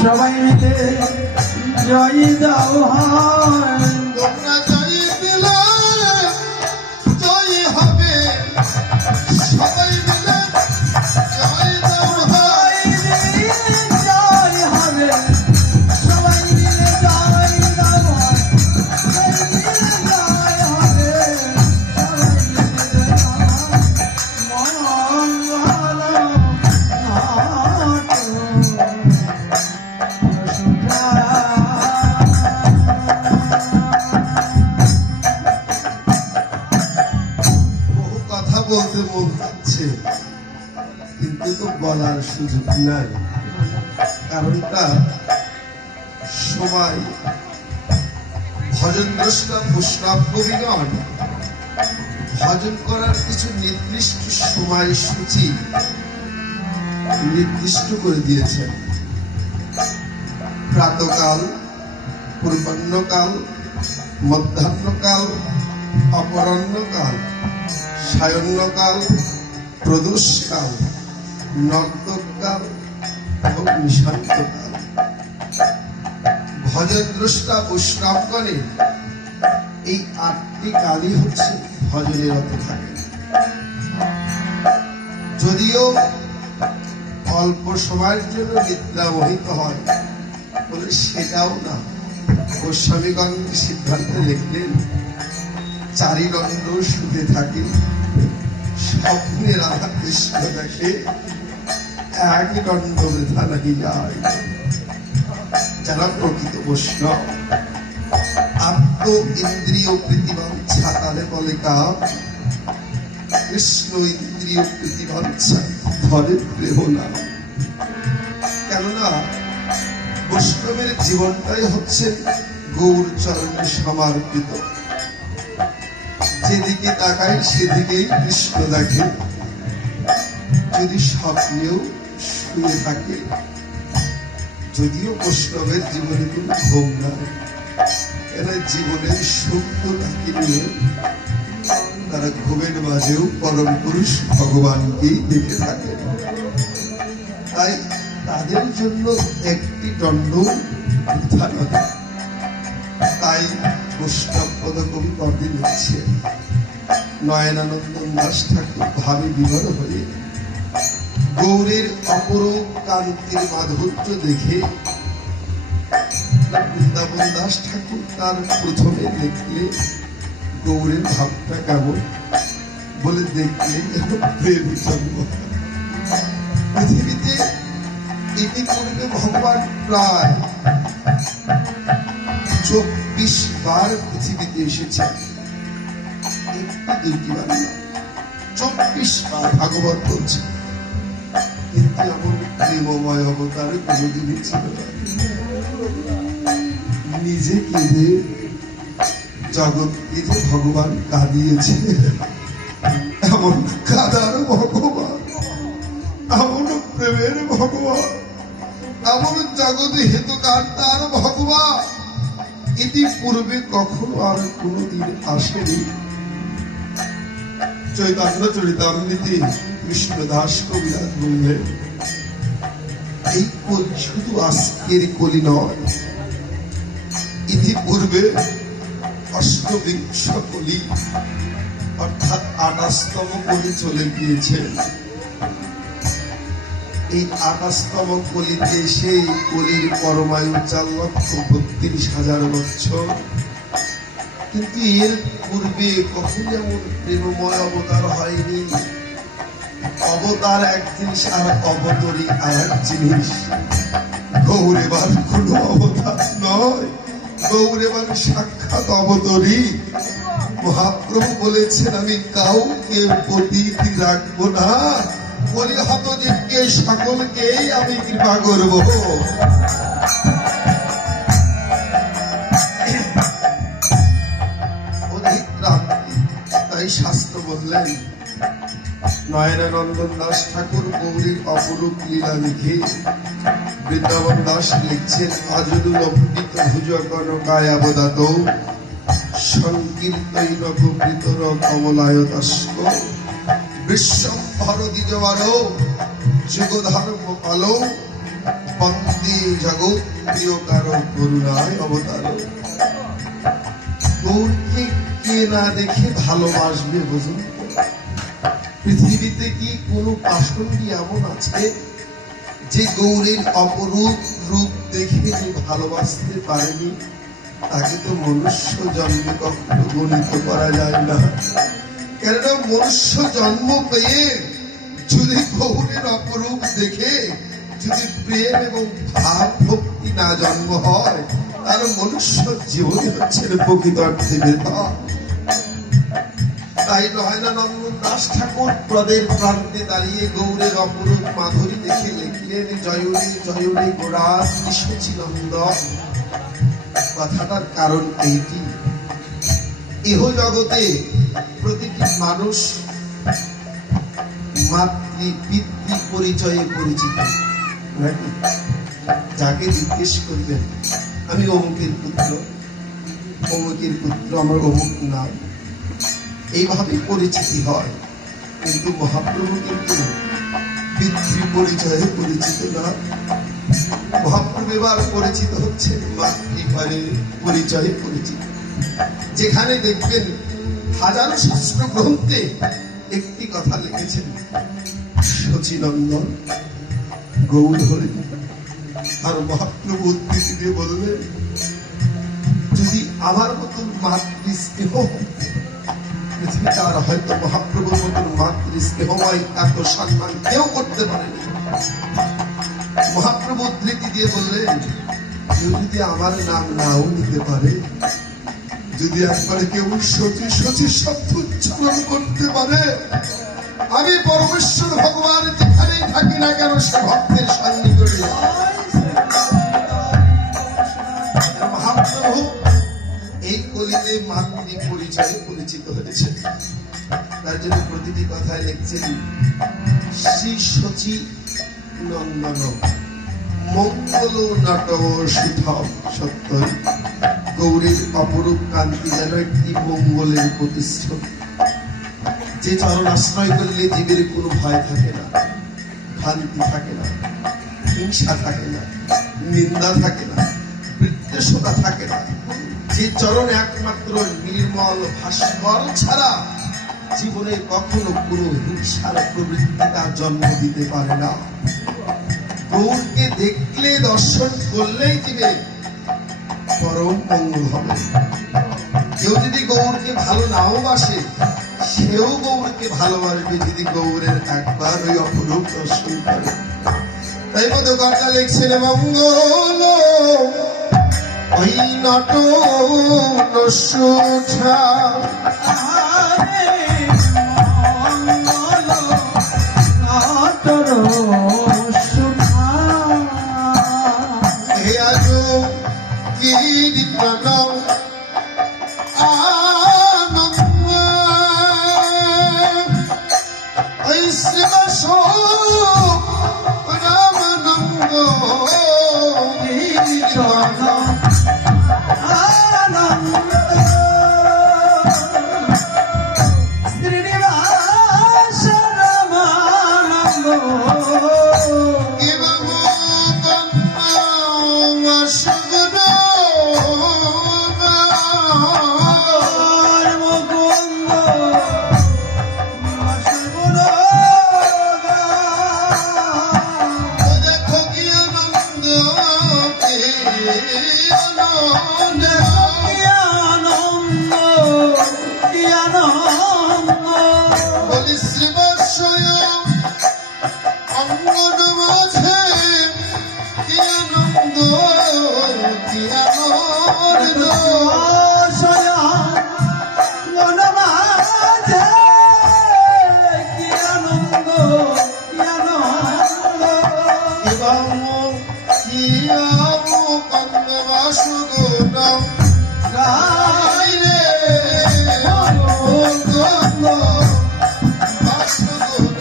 সবাই মিলে জয় দাও হায় তোমরা জয় দিলে জয় হবে সবাই মিলে জয় দাও হায় জয় হবে সবাই মিলে জয় দাও হায় জয় হবে সবাই বলতে মন চাচ্ছে কিন্তু তো বলার সুযোগ নাই কারণটা সময় ভজন দ্রষ্টা বৈষ্ণব কবিগণ ভজন করার কিছু নির্দিষ্ট সময়সূচি নির্দিষ্ট করে দিয়েছেন। প্রাতকাল, পূর্বাহ্নকাল, মধ্যাহ্নকাল, অপরাহ্নকাল, সায়ন্নকাল, প্রদোষকাল, নর্তকাল এবং নিশান্তকাল। ভজনদ্রষ্টা বৈষ্ণবগণের এই ৮টি কালই হচ্ছে ভজনে রত থাকে। যদিও অল্প সময়ের জন্য নিদ্রামোহিত হয় বলে সেটাও না, গোস্বামীগণ সিদ্ধান্তে লিখলেন চারি দণ্ড শুতে থাকে, স্বপ্নে রাধা কৃষ্ণ দেখে, এক দণ্ড বৃথা নাহি যায়। যারা প্রকৃত বৈষ্ণব আত্ম ইন্দ্রিয় প্রীতিবাঞ্ছা তারে বলে কাম, কৃষ্ণ ইন্দ্রিয় প্রীতিবাঞ্ছা ধরে প্রেম নাম। কেননা বৈষ্ণবের জীবনটাই হচ্ছে গৌর চরণে সমর্পিত। যেদিকে তাকাই সেদিকেই কৃষ্ণ দেখে। যদি স্বপ্নেও শুয়ে থাকে, যদিও বৈষ্ণবের জীবনে কোনো ঘুম নাই, এরা জীবনের সুখ তো তাকে নিয়ে তারা ঘুমের মাঝেও পরম পুরুষ ভগবানকেই দেখে থাকে। তাই তাদের জন্য একটি দণ্ড বৃথা নয়। তাই বৈষ্ণব পদকবি পদে লিখছে, নয়নানন্দন দাস ঠাকুর ভাবে বিভোর হয়ে গৌরের অপরূপ কান্তির মাধুর্য দেখে বৃন্দাবন দাস ঠাকুর তার প্রথমে লিখলে গৌরের ভাবটা কেমন বলে দেখলে যেন প্রেম জন্ম। পৃথিবীতে এটি করবে ভগবান প্রায় 24 বার পৃথিবীতে এসেছেন, একটি দুইটি বার না, 24 বার ভাগবত বলছে। কিন্তু এমন প্রেমময় অবতার কোনোদিনই ছিল না। নিজে কেঁদে জগৎকে যে ভগবান কাঁদিয়েছে, এমন কাঁদার ভগবান, এমন প্রেমের ভগবান এমন জগতে হেতুকার তার ভগবান ইতিপূর্বে কখনো আর কোনোদিন আসেনি। চৈতন্য চরিতামৃতে কৃষ্ণদাস কবিরাজ বললেন, এই কলি শুধু আজকের কলি নয়, ইতিপূর্বে অষ্টবিংশ কলি অর্থাৎ 28তম কলি চলে গিয়েছে। এই 28তম কলিতে সেই কলির পরমায়ু 4,32,000 বছর। কিন্তু এর পূর্বে কখনো এমন প্রেমময় অবতার হয়নি। অবতার এক জিনিস আর অবতরী আর এক জিনিস। গৌরেবার কোনো অবতার নয়, গৌরেবার সাক্ষাৎ অবতরী। মহাপ্রভু বলেছেন, আমি কাউকে প্রতীতি রাখবো না, বলি হতজীবকে সকলকেই আমি কৃপা করব। তাই শাস্ত্র বললেন, নয়নানন্দন দাস ঠাকুর গৌরীর অপরূপ লীলা লিখে বৃন্দাবন দাস লিখছেন, আজদুল অভূত ভুজ কনকায় অবদাত সংকীর্তৈনক বৃতর কমলায়তাস্ক বিশ্বম্ভর দ্বিজবার যুগধর্ম পাল বন্দে জগৎ প্রিয়কার করুণায় অবতার। গৌরকে কে না দেখে ভালোবাসবে বুঝুন? পৃথিবীতে কি কোনো পাষণ্ডী এমন আছে যে গৌরের অপরূপ রূপ দেখে যে ভালোবাসতে পারেনি? তাকে তো মনুষ্য জন্মে কখনো গণিত করা যায় না। কেননা মনুষ্য জন্ম পেয়ে যদি গৌরের অপরূপ দেখে যদি প্রেম এবং ভাব ভক্তি না জন্ম হয়, তাহলে মনুষ্য জীবনই হচ্ছে প্রকৃত অর্থে বেদনা। তাই নয়নানন্দন দাস ঠাকুর প্রদের প্রান্তে দাঁড়িয়ে গৌরের অপরূপ মাধুরী দেখে লিখলেন, জয়রে জয়রে গোরাস সচিনন্দন। কথাটার কারণ এইটি, ইহ জগতে প্রতিটি মানুষ মাতৃ পিতৃ পরিচয়ে পরিচিত নাকি? যাকে জিজ্ঞেস করবেন, আমি অমুকের পুত্র, অমুকের পুত্র, আমার অমুক নাম, এইভাবে পরিচিতি হয়। কিন্তু মহাপ্রভু কিন্তু পিতৃ পরিচয়ে পরিচিত না। মহাপ্রভু এবার পরিচিত হচ্ছে মাতৃ পরিচয়ে পরিচিত। যেখানে দেখবেন হাজারো শাস্ত্র গ্রন্থে একটি কথা লিখেছেন, শচীনন্দন গৌর হরি। আর মহাপ্রভু উদ্ধৃতি দিয়ে বললেন, যদি আমার মতন মাতৃ স্নেহ পৃথিবীতে আর হয়তো মহাপ্রভুর মতন মাতৃ স্নেহময় এত সম্মান কেউ করতে পারেনি। মহাপ্রভু উদ্ধৃতি দিয়ে বললেন, কেউ যদি আমার নাম নাও নিতে পারে, যদি একবারে কেউ সচি সচি শব্দ উচ্চারণ করতে পারে, আমি পরমেশ্বর ভগবান যেখানেই থাকি না কেন সে ভক্তের সন্নিকটে। মহাপ্রভু এই কলিতে মাতৃ পরিচয়ে পরিচিত হয়েছে। তার জন্য প্রতিটি কথায় লিখছেন, শ্রী সচি নন্দন মঙ্গল নট সুধম সত্য। গৌরীর অপরূপ কান্তি যেন একটি মঙ্গলের প্রতিশ্রুতি। যে চরণ আশ্রয় করলে জীবের কোনো ভয় থাকে না, ভ্রান্তি থাকে না, হিংসা থাকে না, নিন্দা থাকে না, বিদ্বেষতা থাকে না। যে চরণ একমাত্র নির্মল ভাস্কর ছাড়া জীবনে কখনো কোনো হিংসার প্রবৃত্তিটা জন্ম দিতে পারে না। গৌরকে দেখলে দর্শন করলেই দিবে পরম মঙ্গল হবে। কেউ যদি গৌরকে ভালো নাও বাসে, সেও গৌরকে ভালোবাসবে যদি গৌরের একবার ওই অপরূপ দর্শন করে। তাই মধ্যকর্তা লিখছেন, মঙ্গল ওই নট সুঠা হে আজ কীর্তন আনন্দ ঐ শিব রামানন্দ আনন্দ কি আনন্দ, কি আনন্দ। বলি শ্রীবৎসয় অঙ্গন মাঝে কি আনন্দ, কি আনন্দ। সয়া বনমাঝে কি আনন্দ, কি আনন্দ। এবং কি আমু কন্দ বাসুগুণ গাইরে কন্দ বাসুগুণ।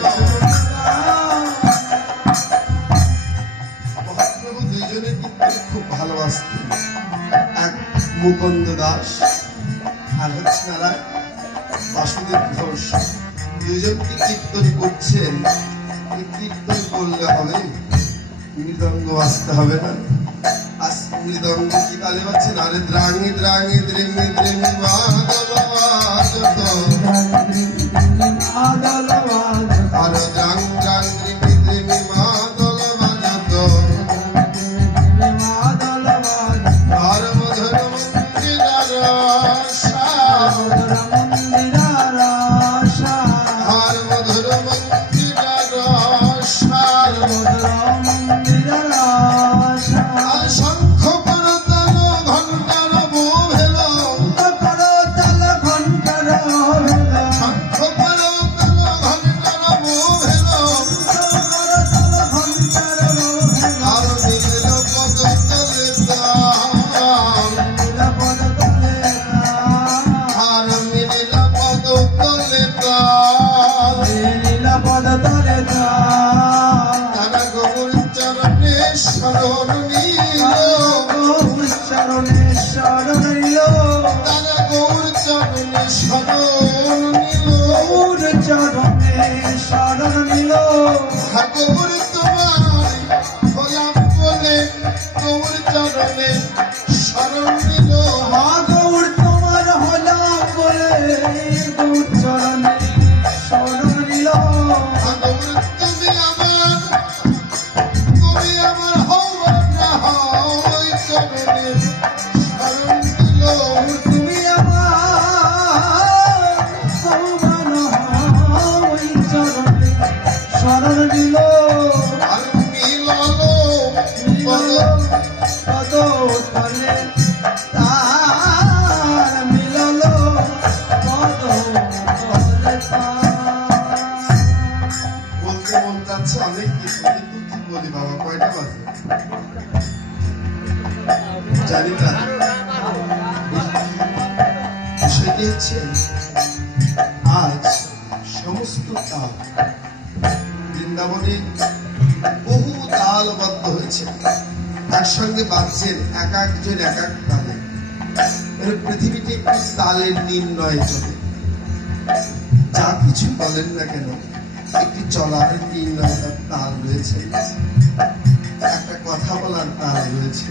মহাপ্রভু দুইজনে কিন্তু খুব ভালোবাসতেন। এক মুকুন্দ দাস আর হচ্ছে নারায়ণ বাসুদেব ঘোষ। দুইজনকে কীর্তন করছেন। এই কীর্তন করলে হবে, মৃদঙ্গ বাজতে হবে না। আজ মৃদঙ্গ কি তালে বাজছেন? আরে দ্রাঙি দ্রাঙি দ্রিমি দ্রিমি বাদল বাজত। আদল বাজ, আরে দ্রাং দ্রাং দ্রিমি দ্রিমি বাদল বাজত। আদল বাজ। আর মধুর মন্দিরার আশা, মন্দিরার আশা, আর মধুর মন্দিরার আশা। মন্দিরার আশা। আর শঙ্খ করতাল ঘণ্টার বোভেল, করতাল ঘণ্টার বেলা, শঙ্খ করতাল ঘণ্টার বোভেল। করতাল ঘণ্টার বেলা। আর মিলিল পদতলে তাল, নিরাপদ তলে আর মিলিল পদতলে তাল। নিরাপদ তলে তারা গৌর চরণে শরণ নিল, উচ্চারণে শরণ নিল, তারা গৌর চরণে শরণ নিল। চরণে শরণ নিল। গৌর তোমার গোলাপ বলে গৌর চরণে শরণ নিল। গৌর তোমার হলাম বলে গৌর চরণে শরণ নিল। গৌর তুমি আমার হও না হও, ওই চরণে শরণ দিল। তুমি আমার সৌমান ওই চরণে শরণ নিল। আর মিলল পদ পদ তলে তার মিলল, পদ তলে তার। বলতে মন যাচ্ছে অনেক কিছু, কিন্তু কি বলি বাবা, কয়টা বাজে জানি না। বিষয়টি হচ্ছে আজ সমস্ত তাল বৃন্দাবনে বহু তালবদ্ধ হয়েছে, একসঙ্গে বাজছেন এক একজন এক এক তালে। পৃথিবীতে একটি তালের নির্ণয় চলে। যা কিছু বলেন না কেন, একটি চলার নির্ণয় তার তাল রয়েছে, একটা কথা বলার তাল রয়েছে।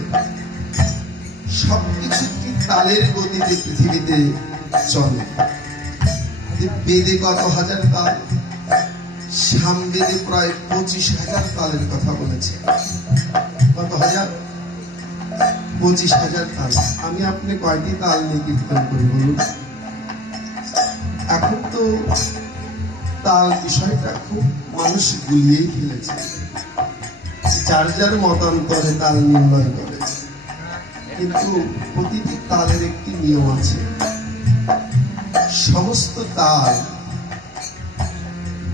সবকিছু কি তালের গতিতে পৃথিবীতে চলে। বেদে কত হাজার তাল, সামবেদে প্রায় 25,000 তালের কথা বলেছে। কত হাজার? 25,000 তাল। আমি আপনি কয়টি তাল নিয়ে কীর্তন করি বলুন? এখন তো তাল বিষয়টা খুব মানুষ গুলিয়েই ফেলেছে, যার যার মতান্তরে তাল নির্ণয় করে। কিন্তু প্রতিটি তালের একটি নিয়ম আছে। সমস্ত তাল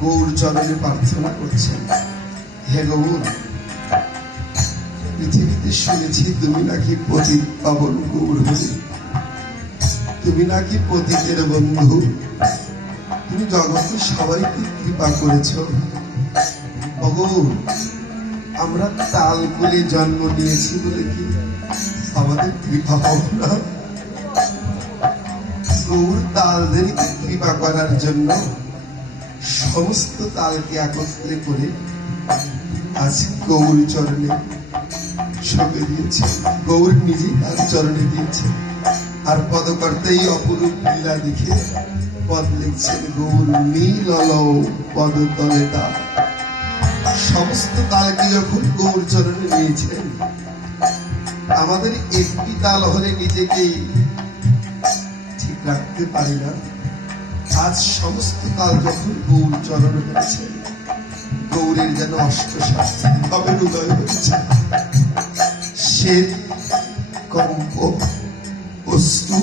গৌর চরণে প্রার্থনা করছেন, হে গৌর, পৃথিবীতে শুনেছি তুমি নাকি পতিত পাবন গৌর হরি, তুমি নাকি পতিতের বন্ধু, তুমি জগতে সবাইকে কৃপা করেছ। অগৌর, আমরা তাল বলে জন্ম নিয়েছি বলে কি আমাদের কৃপা হবে না? গৌর তালদেরকে কৃপা করার জন্য সমস্ত তালকে একত্রে করে আজ গৌর চরণে সঁপে দিয়েছে। গৌর নিজেই তার চরণে দিয়েছে। আর পদকর্তাই অপরূপ লীলা দেখে পদ লিখছেন, গৌর নীল পদ তলে তাল। সমস্ত তালকে যখন গৌর চরণে নিয়েছেন, আমাদের একটি তাল হলে নিজেকে ঠিক রাখতে পারি না। আজ সমস্ত তাল যখন গৌর চরণ হয়েছে, গৌরের যেন অষ্টশাস্ত্রী ভাবে উদয় হয়েছে। সে কম্প বস্তু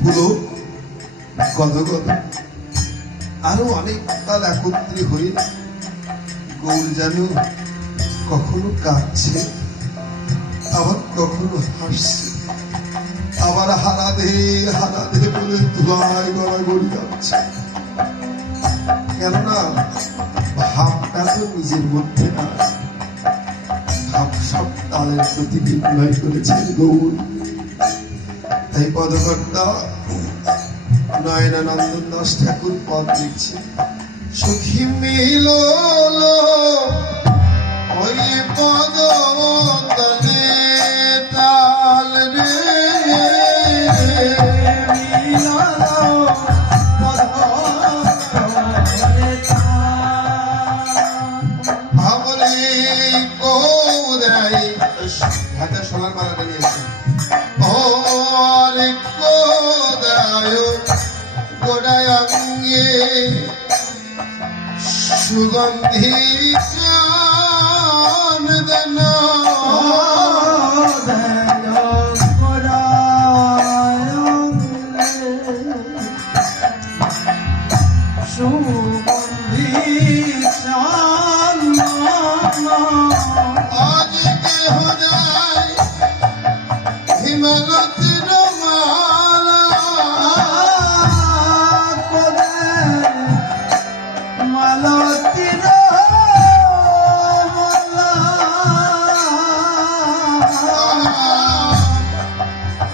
পুলো গদগদ আরো অনেক তাল একত্রে হয়ে গৌর যেন কখনো কাঁদছে, আবার কখনো হাসছে, আবার হারাধে হারাধে বলে ধুলায় গড়াগড়ি যাচ্ছে। কেননা ভাবটা তো নিজের মধ্যে না, ভাব সব তালের প্রতি বিপ্লয় করেছেন গৌর। তাই পদকর্তা নয়নানন্দন দাস ঠাকুর পদ লিখছে, সখী মিল ওই পদ তলে তাল রে ভাবলে কোদাই হাজার সোনার মালাটা নিয়ে এসে ওরে কোদায় গোড়ায় অঙ্গে সুগন্ধি চন্দনা আজ কেহ যায় হিমালতির মালা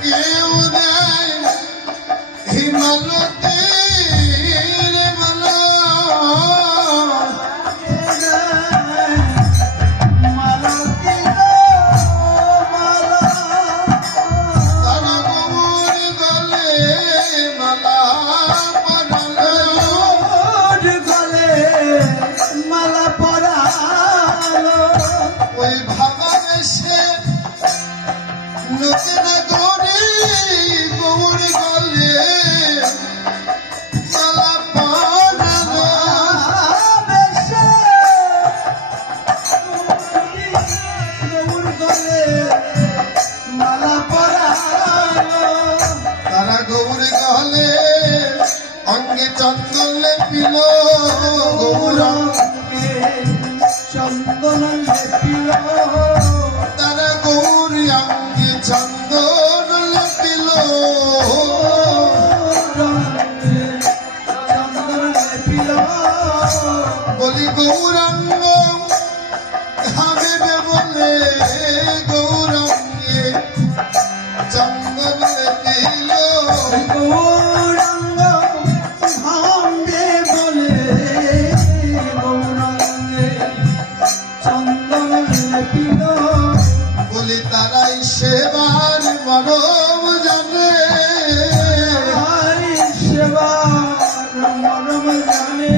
কেউ দেয় হিমালতির মালা তারা গৌর গলে মালা পরালো। ওই ভাগাবেশে নতুন গৌরী গৌর গলে মালা পরালো। তারা গৌর গলে অঙ্গে চন্দন লেপিল গৌরাঙ্গে চন্দন লেপিল তারা গৌরী অঙ্গে চন্দন লেপিল চন্দন লেপিল বলি গৌরাঙ্গ ঘামে বলে গৌরাঙ্গে চন্দন লেপিল গৌরাঙ্গ ভাম্বে বলে গৌরাঙ্গে চন্দন লেপিল বলি তারাই সেবার মরম জানে সেবার মরম জানে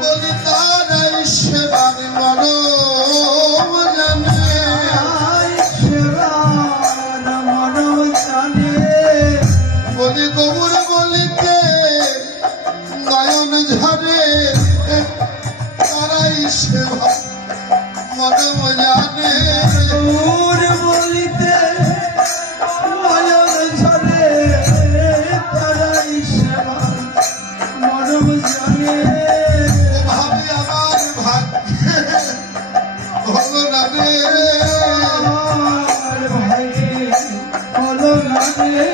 বলি তারাই সেবার মরম জানে সেবার মরম জানে বলি গৌর বলিতে নয়ন ঝরে তারাই সেবা মরম জানে গৌর বলিতে নয়ন ঝরে তারাই সেবা মরম জানে ভাবি আমার ভাগ্যে হলো না রে আমার ভাইকে হলো না রে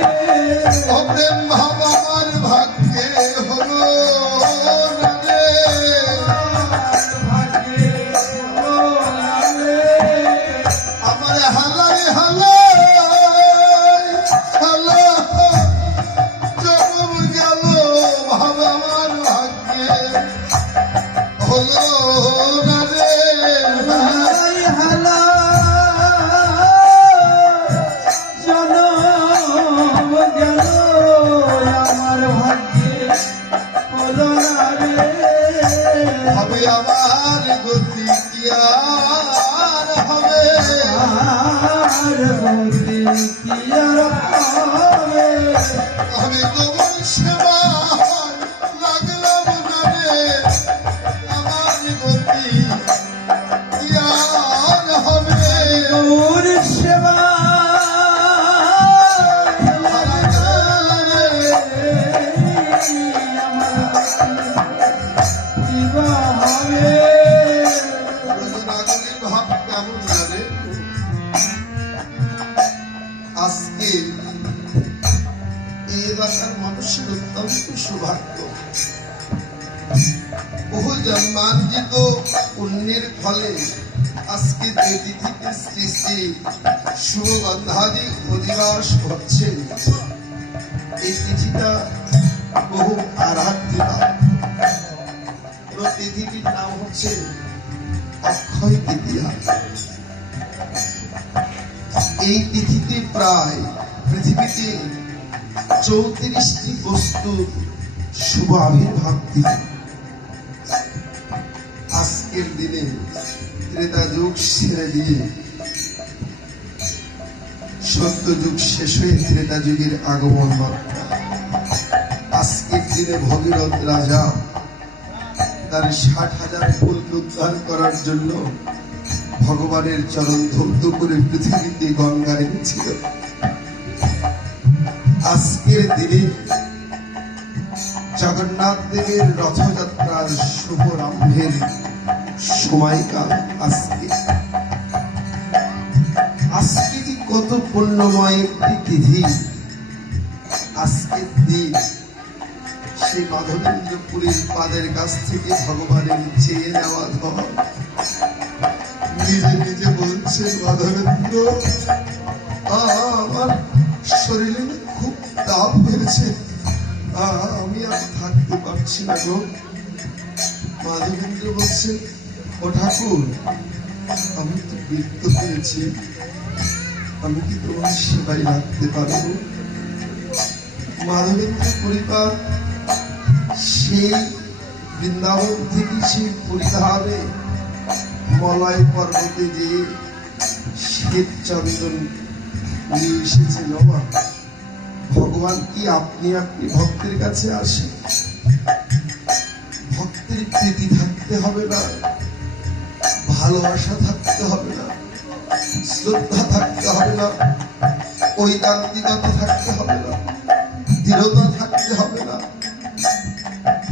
প্রেম ভাব আমার ভাগ্যে হলো না রে আমার ভাগ্যে হলো না রে আমার হালাই হালাই হালা জন্ম গেল ভাব আমার ভাগ্যে হলো না রে হালাই হালা জনম গেল আমার ভাগ্যে হলো না রে হবে আমার গতি কি আর হবে গতি কি আর হবে? আমি তোমার সেবায় লাগলাম না রে, আমার গতি কি আর হবে? গৌর সেবা রজনাগরের ভাব কেমন জানে? আজকে এই এলাকার মানুষের অত্যন্ত সৌভাগ্য, বহু জন্মার্জিত পুণ্যের ফলে আজকে যে তিথিতে শ্রী শ্রী শুভগন্ধাদি অধিবাস হচ্ছে, এই তিথিটা বহু আরাধ্যা। তিথিটির নাম হচ্ছে অক্ষয় তৃতীয়া। এই তিথিতে প্রায় পৃথিবীতে 34টি বস্তুর শুভ আবির্ভাব তিথি। আজকের দিনে ত্রেতা যুগ ছেড়ে দিয়ে সত্য যুগ শেষ হয়ে ত্রেতা যুগের আগমন মাত্রা। আজকের দিনে ভগীরথ রাজা তার 60,000 কুলকে উদ্ধার করার জন্য ভগবানের চরণ ধৌত করে পৃথিবীতে গঙ্গা এনেছিল। আজকের দিনে জগন্নাথ দেবের রথযাত্রার শুভারম্ভের সময়কাল। আজকে যে কত পুণ্যময় একটি তিথি। আজকের দিন সেই মাধবেন্দ্রপুরীর পাদের কাছ থেকে ভগবানের চেয়ে নেওয়া ধন নিজে নিজে বলছে, মাধবেন্দ্র আমার শরীরে খুব তাপ হয়েছে, আমি আর থাকতে পারছি না গো। মাধবেন্দ্র বলছেন, ও ঠাকুর, আমি তো বৃত্ত পেয়েছি, আমি কি তোমার সেবায় রাখতে পারবো? মাধবেন্দ্র পরিবার সেই বৃন্দাবন থেকে সেই পরিধারে মলয় পর্বতে যে শ্বেত চন্দন নিয়ে এসেছিল। ভগবান কি আপনি আপনি ভক্তের কাছে আসেন? ভক্তের প্রীতি থাকতে হবে না, ভালোবাসা থাকতে হবে না, শ্রদ্ধা থাকতে হবে না, ঐকান্তিকতা থাকতে হবে না, দৃঢ়তা থাকতে হবে না।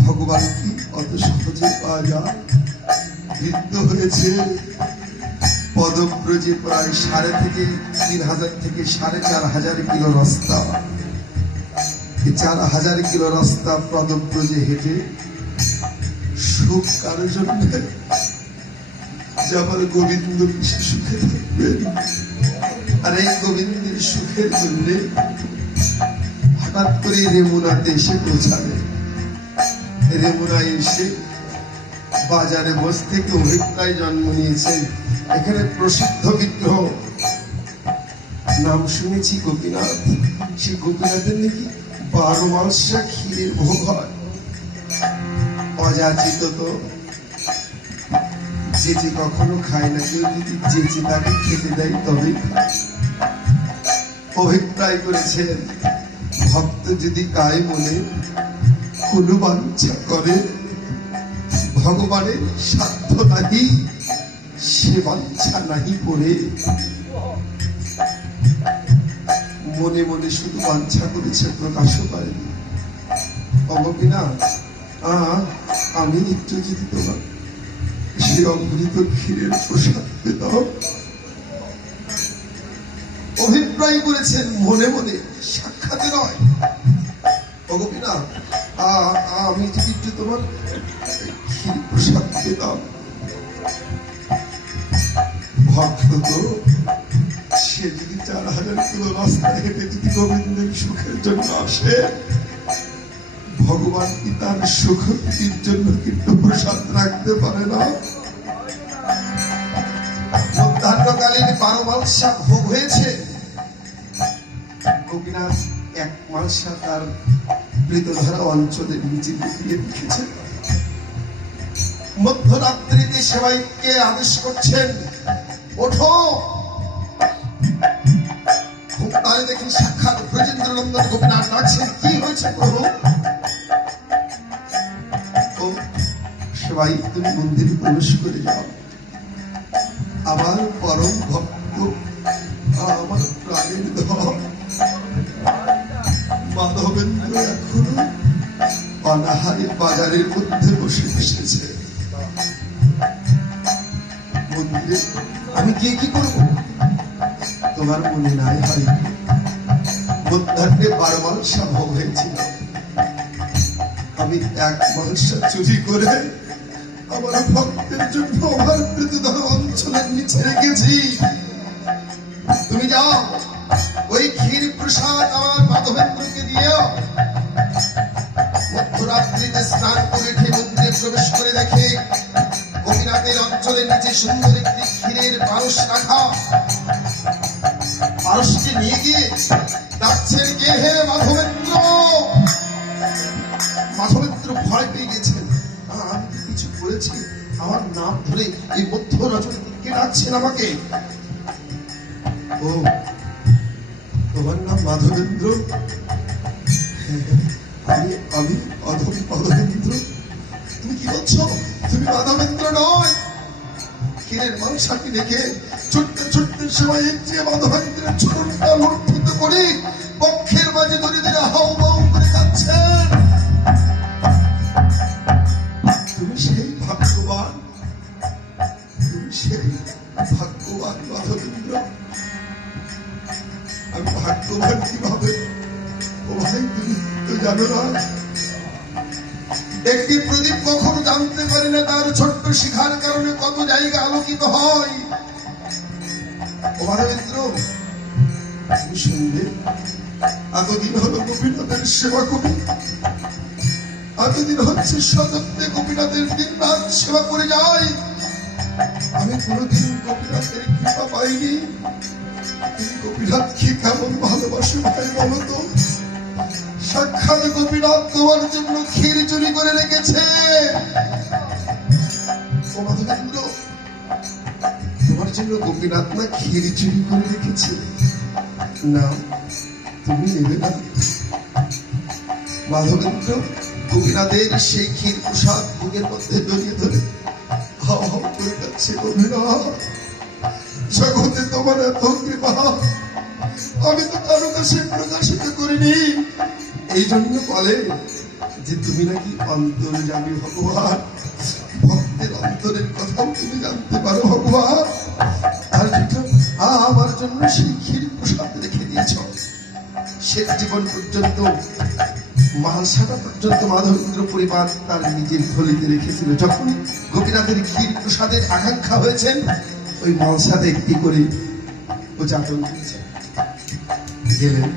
ভগবান কি অত সহজে পাওয়া যায়? বৃদ্ধ হয়েছে পদব্রজে প্রায় 3,500 থেকে 4,500 কিলো রাস্তা। 4,000 কিলো রাস্তা পদব্রজে হেঁটে সুখ কারোর জন্য যে আমার গোবিন্দ বেশি সুখে থাকবেন। আর এই গোবিন্দের সুখের জন্য হঠাৎ করে রেমুনাতে এসে পৌঁছাবে। রেমুনায় এসে বাজারে বসে থেকে অভিপ্রায় জন্ম নিয়েছেন। এখানে প্রসিদ্ধ বিগ্রহ নাম শুনেছি গোপীনাথ। সেই গোপীনাথের নাকি 12 মাসা ক্ষীরের ভোগ হয়। অযাচিত তো যে কখনো খায় না, কেউ যদি যে তাকে খেতে দেয় তবেই খায়। অভিপ্রায় করেছেন, ভক্ত যদি কায় মনে কোনো বাঞ্ছা করে, ভগবানের সাধ্য নাহি সে বাঞ্ছা নাহি করে। মনে মনে শুধু বাঞ্ছা করেছে, প্রকাশও করেনি। অগপিনা, আমি একটু যদি তোমার সে অমৃত ক্ষীরের প্রসাদ পেতাম। অভিপ্রায় করেছেন মনে মনে, সাক্ষাতে নয়। অগপিনা, আমি যদি একটু তোমার ক্ষীর প্রসাদ পেতাম। ভক্ত তো সে যদি 4,000 কিলো রাস্তা হেঁটে যদি গোবিন্দের সুখের জন্য আসে, ভগবান কি তার সুখের জন্য কিন্তু প্রসাদ রাখতে পারে না? মধ্যাহ্নকালীন 12 মালসা ভোগ হয়েছে। গোপীনাথ 1 মালসা তার মৃতধারা অঞ্চলের নিচে লুকিয়ে রেখেছে। মধ্যরাত্রিতে সেবাইকে আদেশ করছেন, ওঠো তাহলে দেখি সাক্ষাৎ ব্রজেন্দ্র নন্দন গোপীনাথ ডাকছেন, কি হয়েছে প্রভু? ও সবাই তুমি মন্দিরে প্রবেশ করে যাও। আমার পরম ভক্ত, আমার প্রাণের ধন মাধবেন্দ্র এখনো অনাহারে বাজারের মধ্যে বসে এসেছে। মন্দিরে আমি গিয়ে কি করবো? তোমার মনে নাই হয় মধ্যাহ্নে 12 মালসা ভোগ হয়েছিল। আমি 1 মালসা চুরি করে আমার ভক্তের জন্য আমার প্রতিদান অঞ্চলের নিচে রেখেছি। তুমি যাও, ওই ক্ষীর প্রসাদ আমার মাধবেন্দ্রকে দিও। মধ্যরাত্রিতে স্নান করে উঠে মন্দিরে প্রবেশ করে দেখে গোপীনাথের অঞ্চলের নিচে সুন্দর একটি ক্ষীরের পারস রাখা। পারসটি নিয়ে গিয়ে ডাকছেন, কে হে মাধবেন্দ্র? মাধবেন্দ্র ভয় পেয়ে গেছেন, আমি কি কিছু করেছি? আমার নাম ধরে এই মধ্য রজনীতে কে ডাকছেন আমাকে? ও, তোমার নাম মাধবেন্দ্র? আমি অধম মাধবেন্দ্র। তুমি কি বলছো? তুমি মাধবেন্দ্র নয়। ক্ষীরের মালসাটি রেখে ছুটতে ছুটতে সবাই যে মাধবেন্দ্রের চরণটা লুণ্ঠিত করে বক্ষের মাঝে ধরে ধরে হাউ মাউ করে কাঁদছেন। তুমি সেই ভাগ্যবান, তুমি সেই ভাগ্যবান মাধবেন্দ্র। আমি ভাগ্যবান কিভাবে? ও ভাই, তুমি তো জানো না, একটি প্রদীপ কখনো জানতে পারে না তার ছোট্ট শিখার কারণে কত জায়গা আলোকিত হয়। ও মাধবেন্দ্র, তুমি শুনবে, এতদিন হলো গোপীনাথের সেবা করি, এতদিন হচ্ছে সযত্নে গোপীনাথের দিন রাত সেবা করে যাই। আমি কোনোদিন গোপীনাথের কৃপা পাইনি। তুমি গোপীনাথকে কেমন ভালোবাসো ভাই বলো তো? সাক্ষাৎ গোপীনাথ তোমার জন্য ক্ষীর চুরি করে রেখেছে। ও মাধবেন্দ্র, তোমার জন্য গোপীনাথ না ক্ষীর চুরি করে রেখেছে? না, তুমি নেবে না। মাধবেন্দ্র গোপীনাথের সেই ক্ষীর প্রসাদ বুকের মধ্যে জড়িয়ে ধরে হাও হাও করে যাচ্ছে। গোপীনাথ, জগতে তোমার এত কৃপা আমি তো কারো কাছে প্রকাশিত করিনি। এই জন্য বলে যে তুমি নাকি অন্তর্যামী ভগবান, ভক্তের অন্তরের কথাও তুমি জানতে পারো ভগবান। আর যেটা আমার জন্য সেই ক্ষীর প্রসাদ রেখে দিয়েছ, শেষ জীবন পর্যন্ত মালসাটা পর্যন্ত মাধবেন্দ্র পরিবার তার নিজের থলিতে রেখেছিল। যখন গোপীনাথের ক্ষীর প্রসাদের আকাঙ্ক্ষা হয়েছেন, ওই মালসাতে একটি করে উদযাপন করেছেন। গেলেন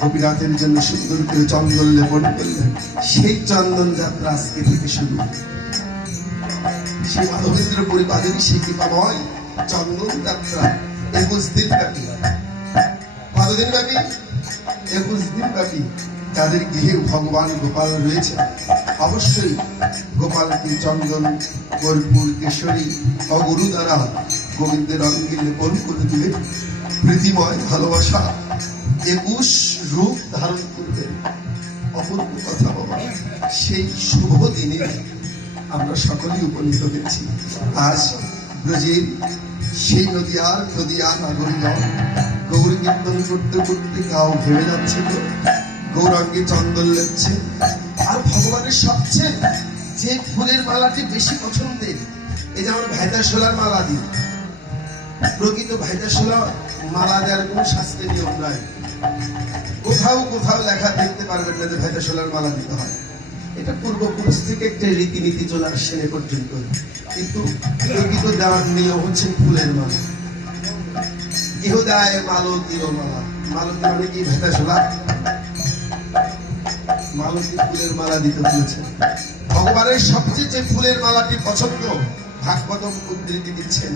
গোপীনাথের জন্য সুন্দর করে চন্দন লেপন করলেন। সেই চন্দন যাত্রা আজকে থেকে শুরু। সেই মাধবেন্দ্র পরিবারেরই সেই কৃপাময় চন্দন যাত্রা 21 দিন ব্যাপী। কতদিন ব্যাপী? 21 দিন ব্যাপী। তাদের গৃহে ভগবান গোপাল রয়েছে। অবশ্যই গোপালকে চন্দন, কর্পূর, কেশরী অগুরু দ্বারা গোবিন্দের অঙ্গে লেপন করে দিলে প্রীতিময় ভালোবাসা 21 রূপ ধারণ করবে। অপূর্ব কথা বাবা। সেই শুভ দিনে আমরা সকলেই উপনীত হয়েছি। আজ ব্রজের সেই নদিয়া নাগরীগণ গৌরী কীর্তন করতে করতে গাও ভেবে যাচ্ছে, তো গৌরাঙ্গে চন্দন লেপছে। আর ভগবানের সবচেয়ে যে ফুলের মালাটি বেশি পছন্দের, এই যে আমরা ভাইদাসোলার মালা দিই, প্রকৃত ভাইদাসোলা মালা দেওয়ার কোন শাস্ত্রের নিয়ম নাই। কোথাও কোথাও লেখা দেখতে পারবেন না যে ভাইদাসোলার মালা দিতে হয়। এটা পূর্বপুরুষ থেকে একটা রীতিনীতি চলে আসছে এ পর্যন্ত। কিন্তু প্রকৃত দেওয়ার নিয়ম হচ্ছে ফুলের মালা। ইহ দেয় মালতীর মালা। মালতী মানে কি? ভাইদাসোলা। মালতী ফুলের মালা দিতে বলেছেন। ভগবানের সবচেয়ে যে ফুলের মালাটি পছন্দ, ভাগবতম উদ্ধৃতি দিচ্ছেন,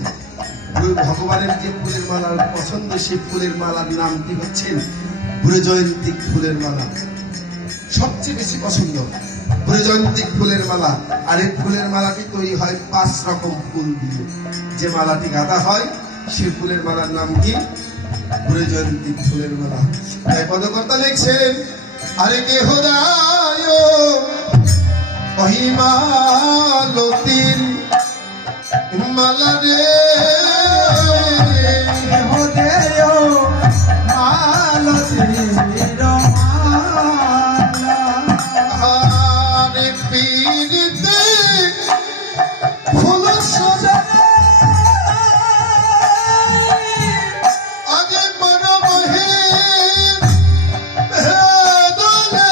ভগবানের যে ফুলের মালা পছন্দ, সেই ফুলের মালার নামটি হচ্ছে ব্রজয়ন্তিক ফুলের মালা। সবচেয়ে বেশি পছন্দ ব্রজয়ন্তিক ফুলের মালা। আর এই ফুলের মালাটি তৈরি হয় 5 রকম ফুল দিয়ে। যে মালাটি গাঁথা হয় সেই ফুলের মালার নাম কি? ঘুরে জয়ন্তী ফুলের মেলা। তাই পদকর্তা লিখছেন, আরে কে হোদায় মহিমালতির মালা রে, আরে পীড়িতে ফুল সজা আগে মনমোহে ভেদলে,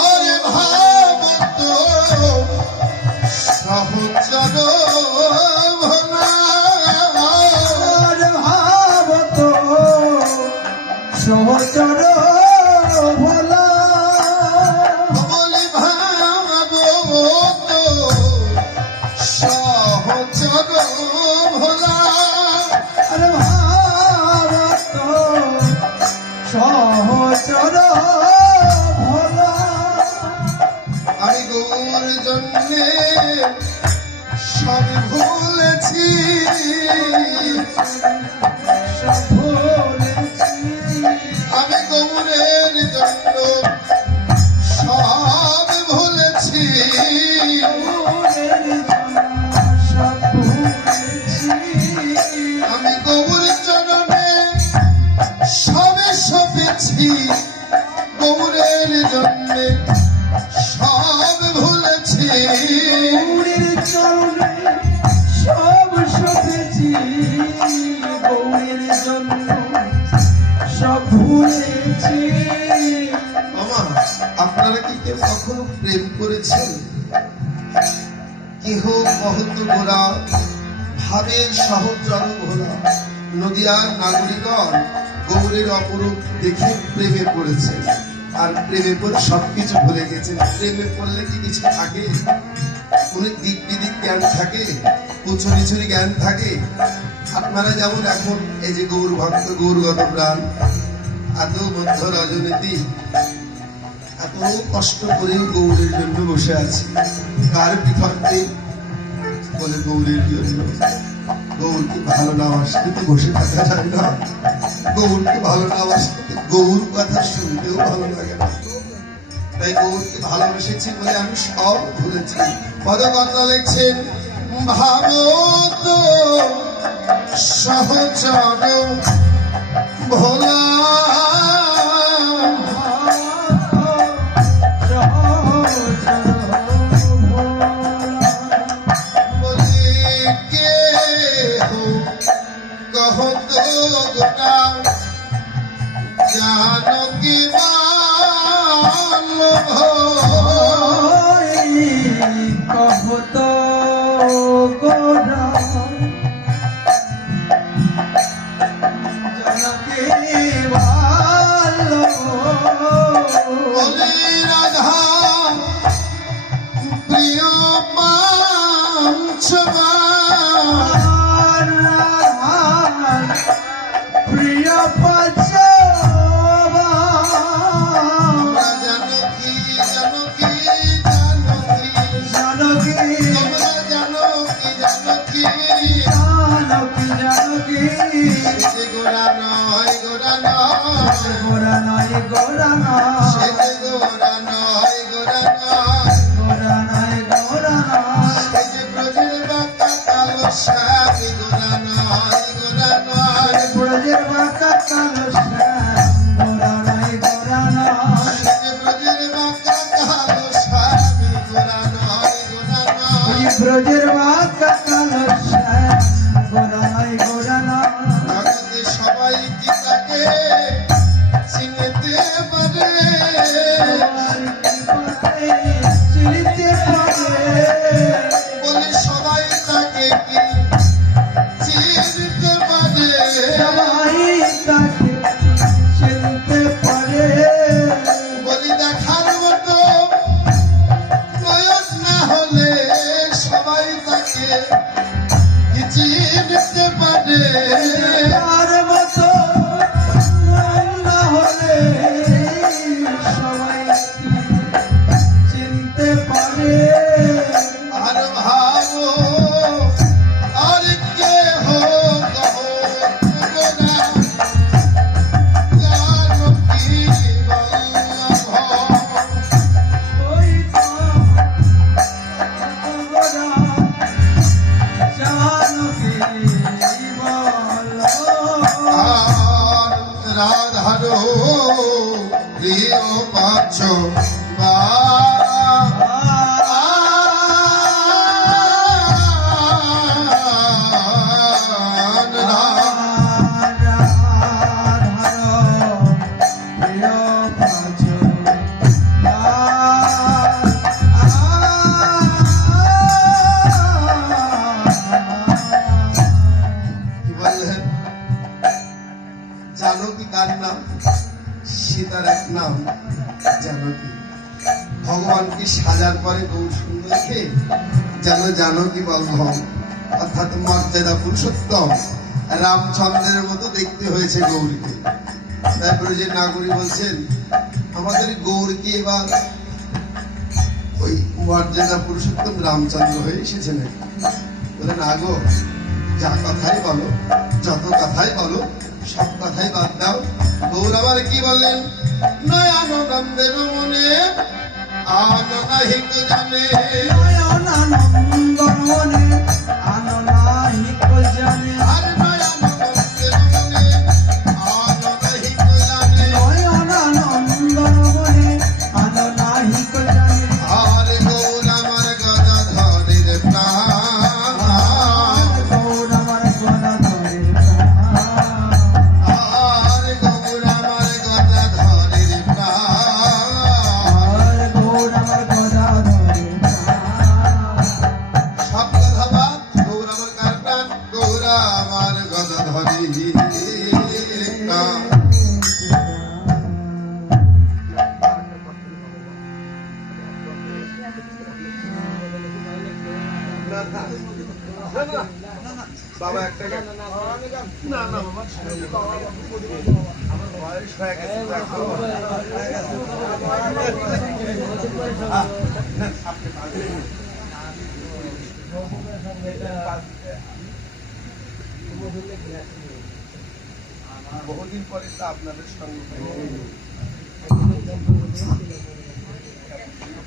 আরে ভাবত সহচর ভোলা, সহচর ভোলা, বলি ভাবত সহচর ভোলা। আরে ভারত সহচর ভোলা, আমি গৌর জন্যে সব ভুলেছি, সব ভুলেছি, আমি গৌরের জন্য সব ভুলেছি, সব ভুলেছি, আমি গৌর চরণে সবে সপেছি, গৌরের জন্যে সব ভুলেছি, গৌরীর চরণে সব সপেছি, গৌরীর জন্য সব ভুলেছি। মামা আপনারা কি কেউ কখনো প্রেম করেছেন? কেহ মহত্ব গোরা ভাবের সহচর ভোলা, নদিয়ার নাগরিকগণ গৌরের অপরূপ দেখে প্রেমে পড়েছেন, আর প্রেমে পড়ে সবকিছু ভুলে গেছেন। প্রেমে পড়লে কি কিছু থাকে? কোন দিক বিদিক জ্ঞান থাকে? উচুরি জ্ঞান থাকে? আপনারা যেমন এখন এই যে গৌর ভক্ত, গৌরগত প্রাণ, এত মধ্য রাজনীতি, এত কষ্ট করে গৌরের জন্য বসে আছি, কার বিকল্পে? বলে গৌরের জন্য। গৌরকে ভালো না বাসতে তো বসে থাকা যায় না, গৌরকে ভালো না বাসতে গৌর কথা শুনতেও ভালো লাগে না। তাই গৌরকে ভালোবেসেছি বলে আমি সব ভুলেছি। পদকর্তা লিখছেন, ভাবত সহচর ভোলা, বলি কে হো কহত গোটা জানকী বল্লভ, কহত গোরা জনকে বল্লভ, বলি রাধা প্রিয় পাঞ্চমা, প্রিয় পঞ্চবা, জানকী জানকী জানকী, জানকী তোমরা জানকী জানকী, জানকী জানকী, সেজে গোরা নয় গোরা নয়, গোরা নয় গোরা নয়, সেজে গোরা নয় গোরা নয়, গোরা নয় গোরা নয়, সেজে ব্রজের বাঁকা কালো সাথী, গোরা নয় গোরা নয়, ব্রজের বাঁকা কালো শ্যাম, গোরা নয় গোরা নয়, সেজে ব্রজের বাঁকা কালো সাথী, গোরা নয় গোরা নয়। ব্রজের বাঁকা কালো শ্যাম, গোরা নয় গোরা নয়, জগতে সবাই কি তাকে চিনতে পারে? চিনতে পারে, বলে সবাই তাকে কি চিনতে পারে? সবাই তাকে চিনতে পারে, বলি দেখার মতো নয়ন না হলে সবাই তাকে কি চিনতে পারে? প্রিয় পাচ্ছ বা জানকী কার নাম? সীতার এক নাম জানকী। ভগবানকে সাজার পরে গৌর সুন্দরকে যেন জানকী বল্লভ অর্থাৎ মর্যাদা পুরুষোত্তম রামচন্দ্রের মতো দেখতে হয়েছে গৌরীকে। তারপরে যে নাগরী বলছেন আমাদের গৌরকে এবার ওই মর্যাদা পুরুষোত্তম রামচন্দ্র হয়ে এসেছে নাকি? বলে না গো, যা কথাই বলো, যত কথাই বলো, সব কথাই বাদ দাও। গৌর আবার কি বললেন? নয়ানন্দের মনে আননাহিক জানে, নয়নানন্দন মনে আননাহিক জানে, আর নয়ানন্দের মনে আননাহিক জানে, নয়নানন্দন মনে আননাহিক জানে, আর গৌর আমার গদাধরের প্রাণ, গৌর আমার গদাধরের প্রাণ, আর গৌর আমার গদাধরের প্রাণ। গৌর আমার গদাধরের প্রাণ। সব কথা বাদ, গৌর আমার কার প্রাণ? গৌর আমার গদাধরের প্রাণ। বাবা একটা গান। না না বাবা, আমার বয়স হয়ে গেছে। বহুদিন পরে তো আপনাদের সঙ্গে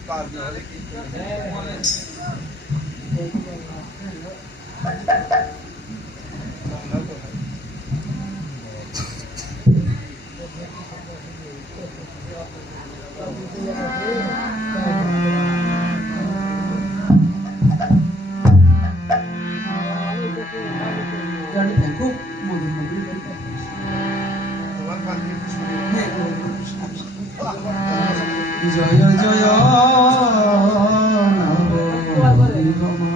কাজ না হলে কি গানটা খুব মধুর মধুর গানটা। তোমার কান দিয়ে শুনে হ্যাঁ, জয় জয় নব